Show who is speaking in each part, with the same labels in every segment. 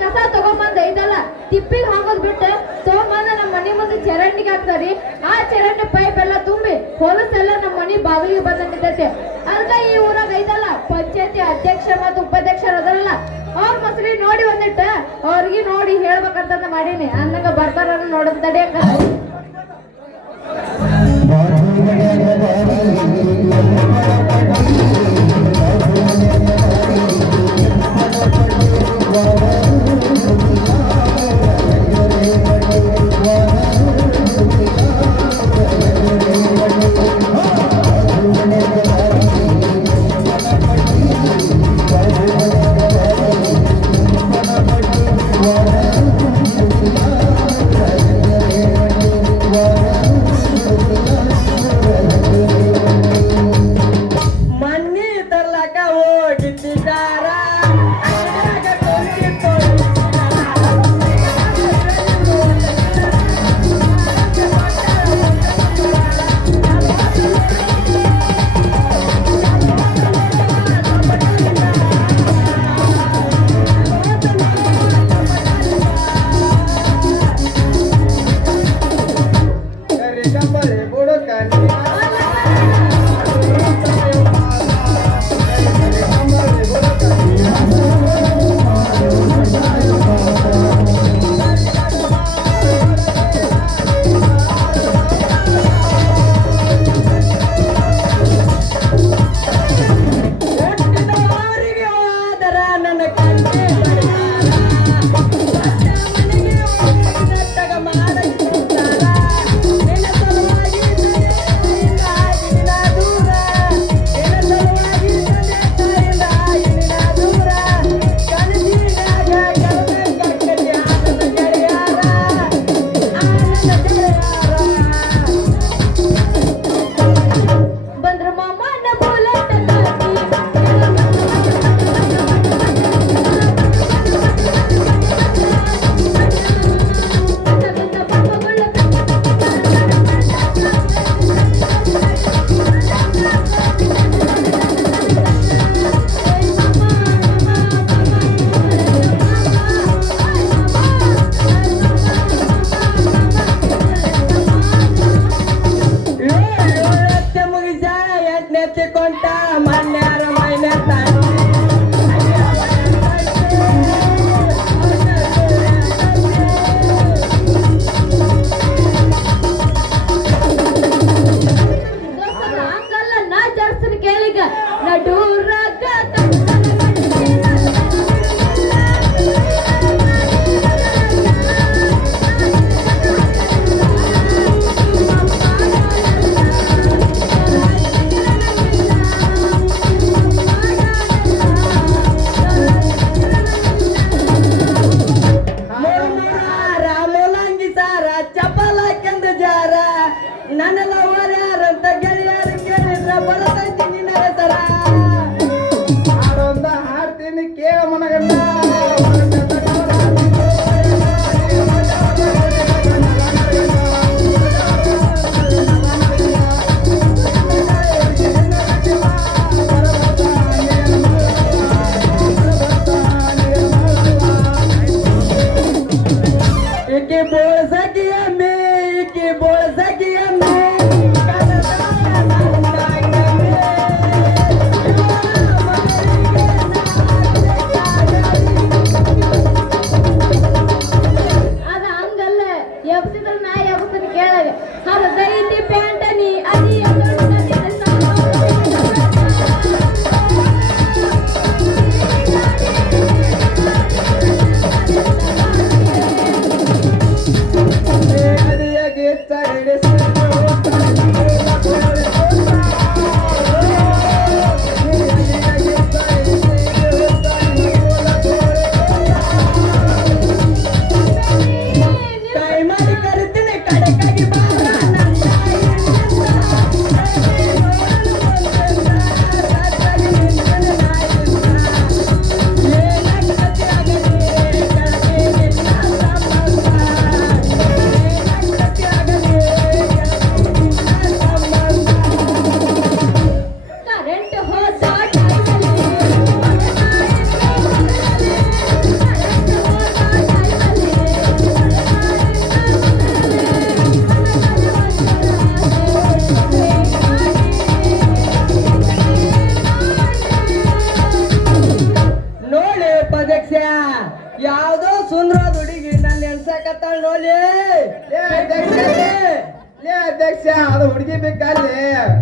Speaker 1: ಕಸ ತಗೊಂಬಂದ್ ಐತಲ್ಲ ತಿಪ್ಪಿಗೆ ಹಾಕೋದ್ ಬಿಟ್ಟು ತಗೊಂಬಂದ ನಮ್ಮ ಮನೆ ಮುಂದೆ ಚರಂಡಿಗೆ ಹಾಕ್ತಾರಿ ಆ ಚರಂಡಿ ಪೈಪ್ ಎಲ್ಲ ತುಂಬಿ ಹೊಲಸೆಲ್ಲ ನಮ್ಮ ಮನೆ ಬಾಗಿಲಿಗೆ ಬಂದಿದ್ದೈತೆ ನಿಂತೈತೆ ಅದ್ಕ ಈ ಊರಾಗ ಐದಲ್ಲ ಪಂಚಾಯತಿ ಅಧ್ಯಕ್ಷ ಮತ್ತು ಉಪಾಧ್ಯಕ್ಷರು ಅದರಲ್ಲ ಅವ್ರ ಮೊಸರಿ ನೋಡಿ ಒಂದಿಟ್ಟ ಅವ್ರಿಗೆ ನೋಡಿ ಹೇಳ್ಬೇಕಂತಂದ ಮಾಡೀನಿ ಅನ್ನಂಗ ಬರ್ತಾರ ನೋಡೋದ್
Speaker 2: ತಡೆ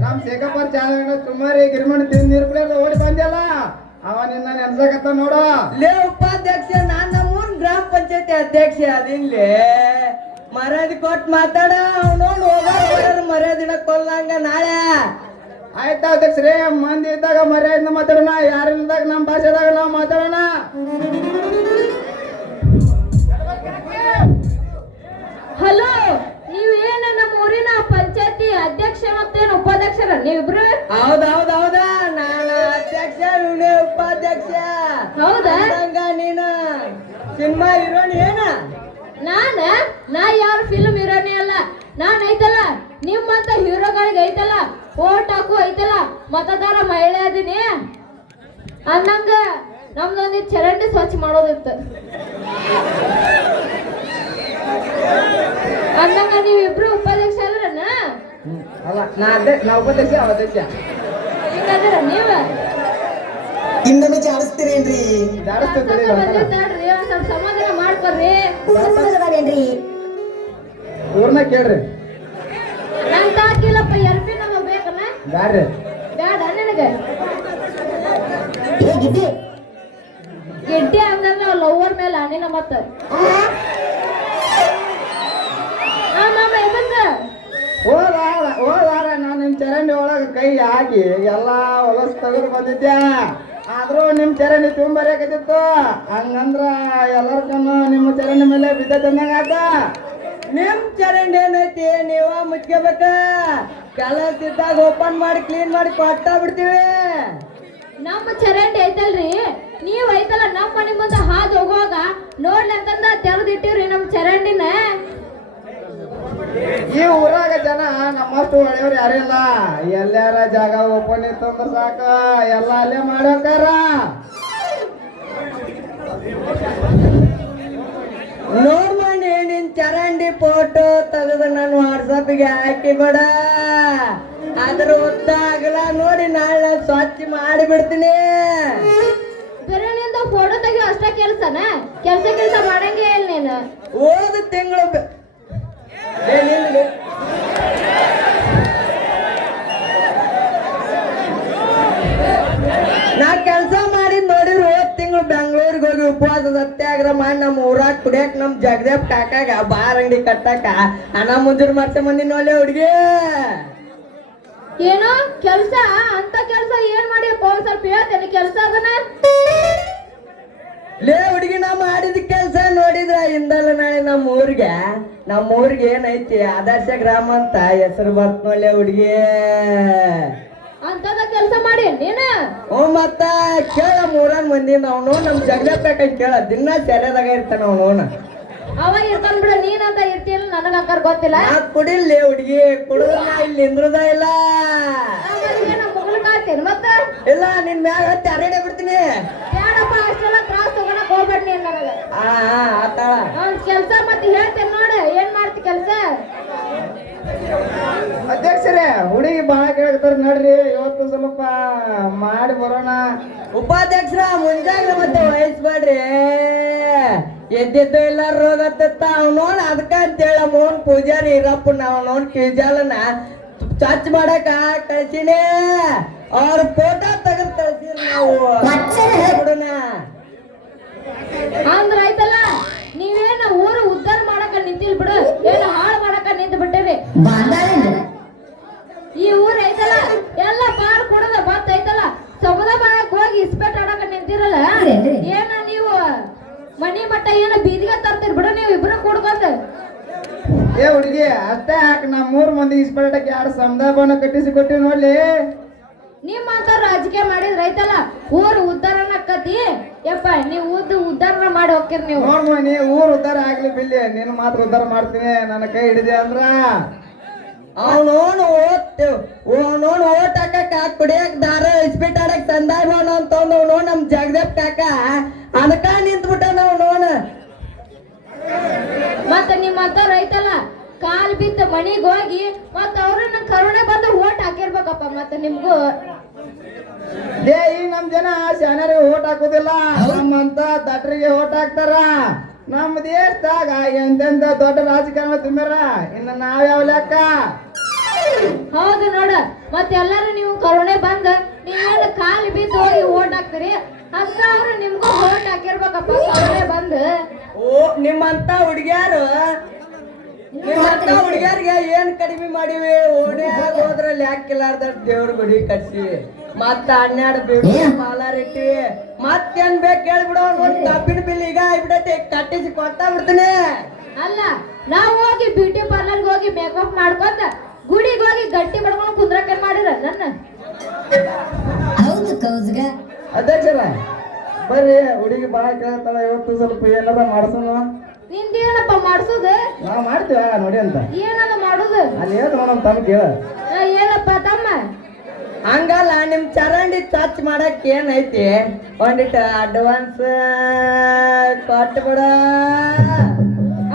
Speaker 2: ನಮ್ ಶೇಖಪ್ಪ ಚಾಲನ ಸುಮಾರಿ ಗಿರ್ಮಣ್ ತಿಂದಿರ್ಬಿಡ ಓಡಿ ಬಂದಲ್ಲ ಅವ ನಿನ್ನ ನೆನ್ಸಕತ್ತ ನೋಡ.
Speaker 3: ಲೇ ಉಪಾಧ್ಯಕ್ಷ ನಾನ್ ನಮ್ಮೂರ್ ಗ್ರಾಮ ಪಂಚಾಯತಿ ಅಧ್ಯಕ್ಷ ಅದಿಲ್ಲೇ ಮರ್ಯಾದಿ ಕೊಟ್ಟು ಮಾತಾಡ ನೋಡ್ ಹೋಗೋರ್ ಮರ್ಯಾದಿನ ಕೊಲ್ಲಂಗ ನಾಳೆ.
Speaker 2: ಆಯ್ತಾ ಅಧ್ಯಕ್ಷರೇ ಮಂದಿ ಇದ್ದಾಗ ಮರ್ಯಾದಿಂದ ಮಾತಾಡೋಣ ಯಾರಿಲ್ದಾಗ ನಮ್ಮ ಭಾಷೆದಾಗ ನಾವು ಮಾತಾಡೋಣ.
Speaker 1: ಮತದಾರ ಮಹಿಳೆ ಅದೀನಿ. ಅನ್ನಂಗ ನಮ್ದೊಂದು ಚರಂಡಿ ಸ್ವಚ್ಛ ಮಾಡೋದಿತ್ತು ಅನ್ನಂಗ ನೀವಿಬ್ರು ಉಪಾಧ್ಯಕ್ಷ ಅಲ್ರನ್ನ
Speaker 2: ಅಲ್ಲ ನಾ ಅಧ್ಯಕ್ಷ ನಾ ಉಪಾಧ್ಯಕ್ಷ ಅವ ಅಧ್ಯಕ್ಷ.
Speaker 1: ಹಿಂಗಂದ್ರ ನೀವ?
Speaker 4: ಇನ್ನೊಮ್ಮೆ ಜಾಡಿಸ್ತೀರೇನ್ರಿ?
Speaker 2: ಒಂದ್ಸಲ.
Speaker 1: ಬಂದಿದ್ದಾಡ್ರಿ ಒಂದ್ ಸ್ವಲ್ಪ ಸಮಾಧಾನ ಮಾಡ್ಕೊಡ್ರಿ
Speaker 4: ಸಮಾಧಾನವೇನ್ರಿ
Speaker 2: ಊರ್ನ ಕೇಳ್ರಿ.
Speaker 1: ನನ್ ತಾಕಿಲ್ಲಪ್ಪ ಎಲ್ ಪಿ ನಮ್ಮ ಬೇಕನ್ನ
Speaker 2: ಬ್ಯಾಡ್ರಿ.
Speaker 1: ನಿನಗೆ ಗೆಡ್ಡೆ ಅಂದ್ರೆ ನಾವು ಲವರ್ ಮೇಲೆ ಅನಿನ ಮತ್ತ.
Speaker 2: ಹೋದಾರ ನಾನು ನಿಮ್ ಚರಂಡಿ ಒಳಗ ಕೈ ಹಾಕಿ ಎಲ್ಲಾ ಹೊಲಸ್ ತೆಗೆದು ಬಂದಿದ್ದೆ ಆದ್ರೂ ನಿಮ್ ಚರಂಡಿ ತುಂಬರಿಯಾಕತ್ತಿತ್ತು ಹಂಗಂದ್ರ ಎಲ್ಲರ್ಕನ್ನು ನಿಮ್ಮ ಚರಂಡಿ ಮೇಲೆ ಬಿದ್ದ ತಂದಂಗ ಆತ
Speaker 3: ನಿಮ್ ಚರಂಡಿ ಏನೈತಿ? ನೀವ ಮುಚ್ಕೋಬೇಕ? ಕೆಲಸ ಇದ್ದಾಗ ಓಪನ್ ಮಾಡಿ ಕ್ಲೀನ್ ಮಾಡಿ ಕೊಟ್ಟ ಬಿಡ್ತೀವಿ.
Speaker 1: ನಮ್ಮ ಚರಂಡಿ ಐತಲ್ರಿ? ನೀವ್ ಐತಲ್ಲ ನಮ್ಮ ಮನೆ ಮುಂದೆ ಹಾದು ಹೋಗುವಾಗ ನೋಡ್ಲಿ ಅಂತಂದ ತೆರೆದಿಟ್ಟಿವ್ರಿ ನಮ್ ಚರಂಡಿನ.
Speaker 2: ಈ ಊರಾಗ ಜನ ನಮ್ಮಷ್ಟು ಒಳ್ಳೆಯವ್ರು ಯಾರಿಲ್ಲ ಎಲ್ಲಾರ ಜಾಗ ಓಪನ್ ಇತ್ತು ಅಂದ್ರ ಸಾಕ. ಎಲ್ಲ ಅಲ್ಲೇ
Speaker 3: ಮಾಡ್ಯಾರ ನಿನ್ ಚರಂಡಿ ಫೋಟೋ ತೆಗೆದು ನಾನು ವಾಟ್ಸಪ್ಗೆ ಹಾಕಿ ಬಿಡ. ಅದ್ರ ಉದ್ದ ನೋಡಿ ನಾಳೆ ಸ್ವಚ್ಛ ಮಾಡಿ ಬಿಡ್ತೀನಿ
Speaker 1: ಫೋಟೋ ತೆಗಿಯೋ ಅಷ್ಟ ಕೆಲ್ಸನ? ಕೆಲ್ಸ ಕೆಲಸ ಮಾಡಂಗೆ ಇಲ್ಲ ನೀನು.
Speaker 3: ಹೋದ ತಿಂಗಳು ನಾ ಕೆಲಸ ತಿಂಗಳು ಬೆಂಗಳೂರಿಗೆ ಹೋಗಿ ಉಪವಾಸ ಸತ್ಯಾಗ್ರಹ ಮಾಡಿ ನಮ್ಮ ಊರಾಗ ಕುಡಿಯಕ್ ನಮ್ ಜಗದೇವ್ ಕಾಕಾಗ ಬಾರ್ ಅಂಗಡಿ ಕಟ್ಟಾಕ ಹಣ ಮುಂಜೂರು ಮಾಡ್ಸೆ ಮಂದಿ ನೋಲೆ ಹುಡುಗಿ.
Speaker 1: ಏನೋ? ಕೆಲಸ? ಅಂತ ಕೆಲಸ ಏನ್ ಮಾಡಿ? ಸ್ವಲ್ಪ ಹೇಳ್ತೇನೆ ಕೆಲಸ ಅದನ್ನ
Speaker 3: ಲೇ ಹುಡುಗಿ ನಾ ಮಾಡಿದ ಕೆಲಸ ನೋಡಿದ್ರ ಇಂದಲ್ಲ ನಾಳೆ ನಮ್ಮ ಊರಿಗೆ. ನಮ್ಮ ಊರಿಗೆ ಏನೈತಿ? ಆದರ್ಶ ಗ್ರಾಮ ಅಂತ ಹೆಸರು ಬರ್ತ ನೋಡ್ಲೆ ಹುಡುಗಿ.
Speaker 1: ಅಂತದ ಕೆಲಸ ಮಾಡಿ ನೀನ?
Speaker 3: ಹ್ಞೂ ಮತ್ತ ಕೇಳ ಮೂರನ್ ಮಂದಿ ಅವನು ನಮ್ ಜಗದಪ್ಪ ಕೇಳ ದಿನ ಸೆರೆದಾಗ ಇರ್ತಾನ ಅವನು
Speaker 1: ಅವ ಇರ್ತಾನ ಬಿಡ ನೀನಂತ ಇರ್ತಿಲ್ಲ ನನಗ ಅಕ್ಕರ್ ಗೊತ್ತಿಲ್ಲ.
Speaker 3: ಕುಡಿಲ್ಲ ಹುಡುಗಿ ಕುಡಿದ್ರ ಇಲ್ಲಿ ನಿಂದ್ರದ ಇಲ್ಲ.
Speaker 1: ಮತ್ತ?
Speaker 3: ಇಲ್ಲ ನಿನ್ ಮ್ಯಾಗ ಹತ್ತಿ ಅರೇಡೆ ಬಿಡ್ತೀನಿ.
Speaker 1: ಬೇಡಪ್ಪ ಅಷ್ಟೆಲ್ಲ ಕ್ರಾಸ್ ತಗೊಳಕ್ ಹೋಗ್ಬೇಡ ನೀನ್ ನನಗ.
Speaker 3: ಆ ಆತಾಳ.
Speaker 1: ಅವ್ನ್ ಕೆಲ್ಸ ಮತ್ತೆ ಹೇಳ್ತೇನೆ ನೋಡು ಏನ್ ಮಾಡ್ತಿ ಕೆಲ್ಸ?
Speaker 2: ಅಧ್ಯಕ್ಷರೇ ಹುಡುಗಿ ಬಹಳ ಕೇಳ್ತಾರ ನೋಡ್ರಿ ಇವತ್ತು ಸ್ವಲ್ಪ ಮಾಡಿ ಬರೋಣ.
Speaker 3: ಉಪಾಧ್ಯಕ್ಷರ ಮುಂಜಾಗ್ರೆ ಮತ್ತೆ ವಹಿಸ್ಬೇಡ್ರಿ. ಎದ್ದಿದ್ದು ಇಲ್ಲ ರೋಗ ತತ್ತ ಅವ್ನೋನ್ ಅದಕ್ಕ ಅಂತೇಳ ಮೋನ್ ಪೂಜಾರಿ ಇರಪ್ಪ ನಾವ್ ನೋಡ್ ಕಿಜಾಲನ ಚರ್ಚ್ ಮಾಡಕ ಕಳ್ಸಿನಿ. ಅವ್ರ ಫೋಟೋ ತೆಗೆದು ಕಳ್ಸಿರಿ ನಾವು. ಬಿಡೋಣ
Speaker 1: ಅಂದ್ರ ಆಯ್ತಲ್ಲ ನೀವೇನ ಊರು ಉದ್ದಾರ ಮಾಡಕ ನಿಂತಿಲ್ ಬಿಡು ಏನು ಹಾಳು ಮಾಡಕ ನಿಂತು ಬಿಟ್ಟಿರಿ ಈ ಊರ್ ಐತಲ್ಲ ಎಲ್ಲ ಪಾರ್ ಕುಡದ ಬತ್ ಐತಲ್ಲ ಸಮುದ ಮಾಡಕ್ ಹೋಗಿ ಇಸ್ಪೆಟ್ ಆಡಕ ನಿಂತಿರಲ್ಲ ಏನ ನೀವು ಏನ ಬೀದಿಗೆ ತರ್ತೀರಿ ಬಿಡು ನೀವು ಇಬ್ರು ಕುಡ್ಕೊಂಡ್
Speaker 2: ಏ ಹುಡುಗಿ ಅತ್ತ ಹಾಕ ನಾ ಮೂರ್ ಮಂದಿ ಇಸ್ಪಡಕ್ಕೆ ಯಾರು ಸಮುದಾಯವನ್ನು ಕಟ್ಟಿಸಿ ಕೊಟ್ಟಿವಿ ನೋಡ್ಲಿ.
Speaker 1: ನಿಮ್ಮಂತ ರಾಜಕೀಯ ಮಾಡಿದ್ರ ಐತಲ್ಲ ಊರು ಉದ್ಧಾರ ಆಕ್ಕತಿ ಯಪ್ಪ ನೀವು ಉದ್ದ ಉದ್ಧಾರನ ಮಾಡಿ ಹೋಗ್ತೀರಿ ನೀವು.
Speaker 2: ನೋಡ್ಮ ನೀ ಊರ್ ಉದ್ಧಾರ ಆಗ್ಲಿ ಬಿಲ್ಲಿ ನಿನ್ನ ಮಾತ್ರ ಉದ್ಧಾರ ಮಾಡ್ತೀನಿ ನನ್ನ ಕೈ ಹಿಡಿದೆ ಅಂದ್ರ.
Speaker 3: ಅವನೋನ್ ಓದ್ ಅವನೋನ್ ಓಟ್ ಹಾಕಕ್ಕ ಕುಡಿಯಕ್ ದಾರ ಇಸ್ಪಿಟ್ ಆಡಕ್ ಸಂದಾಯ ಮಾಡೋಣ ಅಂತ ನಮ್ಮ ನಮ್ ಜಗದೇವ್ ಕಾಕ. ಅದಕ್ಕ ನಿಂತ್ಬಿಟ್ಟ ನಾವು ನೋಣ
Speaker 1: ಮತ್ತ ನಿಮ್ಮಂತ ರೈತಲ್ಲ ಕಾಲ್ ಬಿದ್ದ ಮನಿಗ್ ಹೋಗಿ ಮತ್ತ ಅವ್ರನ್ನ ಕರುಣೆ ಬಂದು ಓಟ್ ಹಾಕಿರ್ಬೇಕಪ್ಪ ಮತ್ತ ನಿಮ್ಗೂ.
Speaker 2: ಏ ಈ ನಮ್ ಜನ ಶಾನರಿಗೆ ಓಟ್ ಹಾಕೋದಿಲ್ಲ. ನಮ್ಮಂತ ದಟ್ರಿಗೆ ಓಟ್ ಹಾಕ್ತಾರ. ನಮ್ಮ ದೇಶದಾಗ ಎಂತೆಂತ ದೊಡ್ಡ ರಾಜಕಾರಣ ತುಂಬ್ಯಾರ? ಇನ್ನ ನಾವ್ ಯಾವ ಲೆಕ್ಕ
Speaker 1: ನೋಡ ಮತ್ತೆಲ್ಲಾರು ನೀವು ಕರುಣೆ ಬಂದ ನೀವೇನು ಕಾಲು ಬಿದ್ದು ಹೋಗಿ ಓಟ್ ಹಾಕ್ತೀರಿ? ಅಂತ ಅವ್ರು ನಿಮ್ಗೂ ಓಟ್ ಹಾಕಿರ್ಬೇಕಪ್ಪ ಕರುಣೆ ಬಂದ್.
Speaker 3: ಓ ನಿಮ್ಮಂತ ಹುಡುಗ್ಯಾರು ಹುಡುಗ್ಯಾರಿಗೆ ಏನ್ ಕಡಿಮೆ ಮಾಡಿವಿ? ಓಣ್ಯಾಗ ಹೋದ್ರಲ್ಲಿ ಯಾಕಿಲ್ಲಾರ್ದ ದೇವ್ರ ಗುಡಿ ಕಟ್ಸಿವಿ ಮತ್ತ ಹನ್ನೆರಡು ಬಿಡಿ ಪಾಲಾರ್ ಇಟ್ಟಿವಿ ಮತ್ತೇನ್ ಬೇಕು ಹೇಳ್ಬಿಡು ಒಂದ್ ಕಬ್ಬಿನ ಬಿಲ್ ಈಗ ಬಿಡತ್ತೆ ಕಟ್ಟಿಸಿ ಕೊಡ್ತಾ ಬಿಡ್ತೀನಿ.
Speaker 1: ಅಲ್ಲ ನಾವ್ ಹೋಗಿ ಬ್ಯೂಟಿ ಪಾರ್ಲರ್ ಹೋಗಿ ಮೇಕಪ್ ಮಾಡ್ಕೊಂತ ಗುಡಿಗೆ ಹೋಗಿ ಗಟ್ಟಿ ಮಾಡ್ಕೊಂಡು ಕುಂದ್ರಕ್ಕೆ ಮಾಡಿರ ನನ್ನ.
Speaker 4: ಹೌದು ಕೌಸ್ಗ.
Speaker 2: ಬರ್ರಿ ಹುಡುಗಿ ಬಾಳ ಕೇಳ್ತಾಳ ಇವತ್ತು ಸ್ವಲ್ಪ ಏನಾರ ಮಾಡ್ಸೋಣ?
Speaker 1: ನಿಂದೇನಪ್ಪ ಮಾಡ್ಸೋದು?
Speaker 2: ನಾವು ಮಾಡ್ತೀವ ನೋಡಿ ಅಂತ.
Speaker 1: ಏನದ ಮಾಡುದು?
Speaker 2: ಅಲ್ಲಿ ಹೇಳ್ತ ನೋಡಮ್ ತಮ್ಮ ಕೇಳ.
Speaker 1: ಏನಪ್ಪ ತಮ್ಮ.
Speaker 3: ಹಂಗಲ್ಲ ನಿಮ್ ಚರಂಡಿ ಟಚ್ ಮಾಡಕ್ ಏನೈತಿ? ಒಂದಿಟ್ಟು ಅಡ್ವಾನ್ಸ್ ಕೊಟ್ಬಿಡ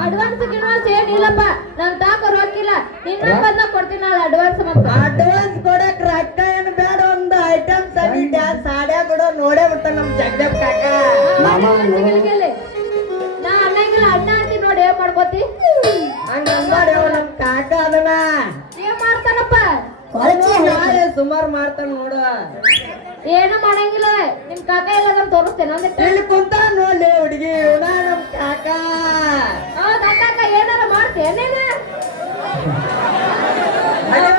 Speaker 1: ಅಡ್ವಾನ್ಸ್ ಗಿಡ್ವಾನ್ಸ್ ಏನಿಲ್ಲಪ್ಪ. ನನ್ ತಾಕ ರೊಕ್ಕಿಲ್ಲ ನಿನ್ನ ಬಂದ ಕೊಡ್ತೀನಿ ನಾಳೆ ಅಡ್ವಾನ್ಸ್ ಮತ್ತ.
Speaker 3: ಅಡ್ವಾನ್ಸ್ ಕೊಡಕ್ ರೊಕ್ಕ ಏನ್ ಬೇಡ ಒಂದು ಐಟಮ್ಸ್ ಅಡಿ ಸಾಡ್ಯಾ ಬಿಡೋ ನೋಡೇ ಬಿಟ್ಟ ನಮ್ ಜಗದೇವ್ ಕಾಕ.
Speaker 1: ಮಾಡ್ಕೋತಿ?
Speaker 3: ಹಂಗ ಅನ್ಬಾರ್ಯವ ನಮ್ಮ ಕಾಕ ಅದನ
Speaker 1: ಏನ್ ಮಾಡ್ತಾನಪ್ಪ?
Speaker 3: ಸುಮಾರು ಮಾಡ್ತಾನ ನೋಡು.
Speaker 1: ಏನು ಮಾಡಂಗಿಲ್ಲ. ನಿಮ್ ಕಾಕ ಇಲ್ಲ ನಮ್ ತೋರಿಸ್ತೇನೆ
Speaker 3: ಇಲ್ಲಿ ಕುಂತ ನೋಡಿ ಹುಡುಗಿ ನೋಡೋ ನಮ್ಮ ಕಾಕಾ.
Speaker 1: ಕಾಕ ಹೌದ ಕಾಕ ಏನಾರ ಮಾಡ್ತೇನೆ ಅದೇ